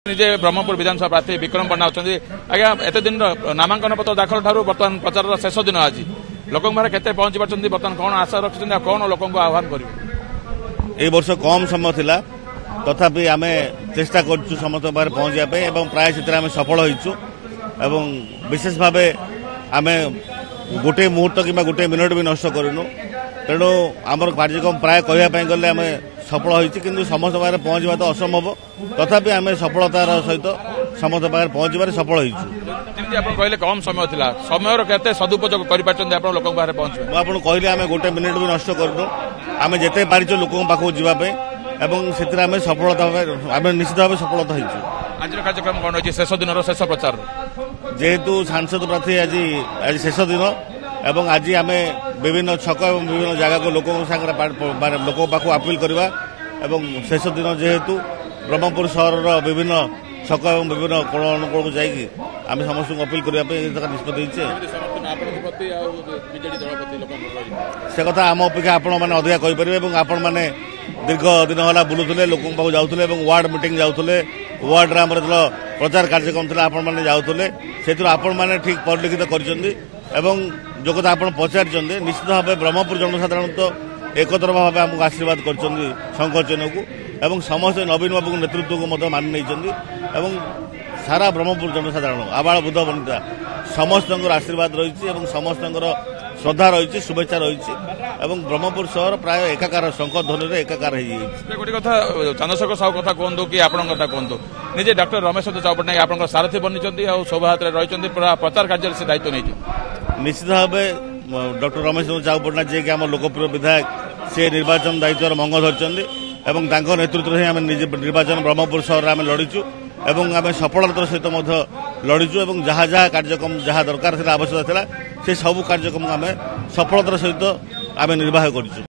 निजे ब्रह्मपुर विधानसभा प्रार्थी विक्रम पण्डा अच्छा आज्ञा एत दिन नामांकन पत्र दाखल ठार बर्तमान प्रचार शेष दिन आज लोक केते पहुंची पार्टी बर्तमान कौन आशा रखिंट कौन लोक आह्वान करेंगे। ए वर्ष कम समय थिला तथापि आम चेष्टा करूँ समस्त पाखे पहुंचा प्राय से सफल होइछु एवं विशेष भाव आम गोटे मुहूर्त कि गोटे मिनिट भी नष्ट करूँ तेणु आमर कार्यक्रम प्राय कहवाई गले आम सफल होती कि समस्त पाखे पहुंचा तो असंभव तथापि आम सफलतार सहित समस्त पाखे पहुंचार सफल होती कहले कम समय था समय केते सदुपयोग कर लोक पाखे पहुंचे मुझे कहली आम गोटे मिनिट भी नष्ट करूँ आम जिते पारिच लोक पाखक जावाई एवं से सफलता आम निश्चित भाव सफलता हो। आज कार्यक्रम कौन रही शेष दिन शेष प्रचार जेहेतु सांसद प्रार्थी आज शेष दिन एवं आज आम विभिन्न छक और विभिन्न जगह को लोक पाख अपील करवा एवं शेष दिन जेहेतु ब्रह्मपुर सहर विभिन्न छक और विभिन्न कोण अनुकूल को जाकि आम समस्त अपील करने निष्पत्ति से कथा आम अपेक्षा आपण मैंने अधिका कहीपर आपण मैंने दीर्घ दिन है बुलूले लोक पाक जाऊे वार्ड मीटिंग जाऊे वार्ड आम प्रचार कार्यक्रम था आपण मैंने जाऊे से आपण मैंने ठीक परिलक्षित कर जो कथा आप पचारि निश्चित भाव ब्रह्मपुर जनसाधारण तो एकतर भाव आमको आशीर्वाद कर शंकर चैन को एवं समस्त नवीन बाबू नेतृत्व को मानि नहीं सारा ब्रह्मपुर जनसाधारण आबाल बुद्ध वनिता समस्त आशीर्वाद रही समस्त श्रद्धा रही शुभेच्छा रही ब्रह्मपुर सहर प्राय एकाकार शंख ध्वनि एकाकार गोटे कथा चंद्रशेखर साहू कथा कहतु कि आप कथा कहतु निजे डॉक्टर रमेश चंद्र साहू पट्टनायक आप सारथी बनी और शोभायात्रा रही प्रचार कार्य से दायित्व नहीं निश्चित भाव डॉक्टर रमेश चंद्र साहू पट्टनायक जी आम लोकप्रिय विधायक से निर्वाचन दायित्व मंग धरती नेतृत्व ही आम निर्वाचन ब्रह्मपुर सहर आम लड़ीचु एवं आम सफलतार सहित लड़ीचु और जहाँ जहाँ कार्यक्रम जहाँ दरकार आवश्यकता था से सबू कार्यक्रम आम सफलतार सहित आम निर्वाह करूँ।